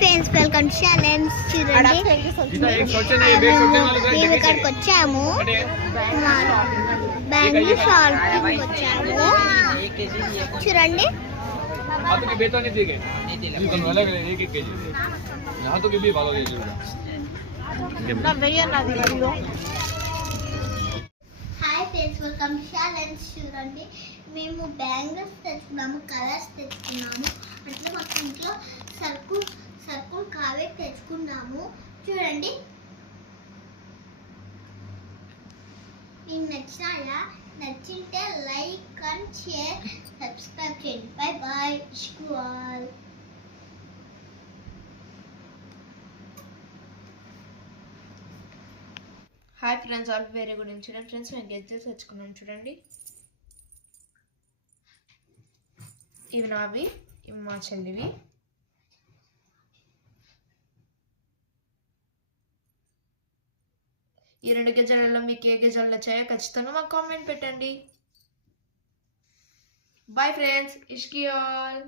friends welcome to challenge చూడండి మేము ఇక్కడికి వచ్చాము బ్యాంగిల్ షాపింగ్కి వచ్చాము చూడండి hi friends welcome to challenge చూడండి మేము బ్యాంగిల్స్ తెచ్చుకున్నాము కలర్స్ తెచ్చుకున్నాము అట్లా మాకు ఇంట్లో సరుకులు కావే తెచ్చుకున్నాము చూడండి మీకు నచ్చింటే లైక్ అండ్ షేర్ సబ్స్క్రైబ్ చేయండి bye bye all hi friends all very good incident friends మేము గెజ్జెస్ తెచ్చుకున్నాం చూడండి ఇవి నావి ఇవి మా చెల్లివి ఈ రెండు గెజ్జలలో మీకు ఏ గెజ్జలు నచ్చాయో ఖచ్చితంగా మాకు కామెంట్ పెట్టండి బాయ్ ఫ్రెండ్స్ ఇష్కి ఆల్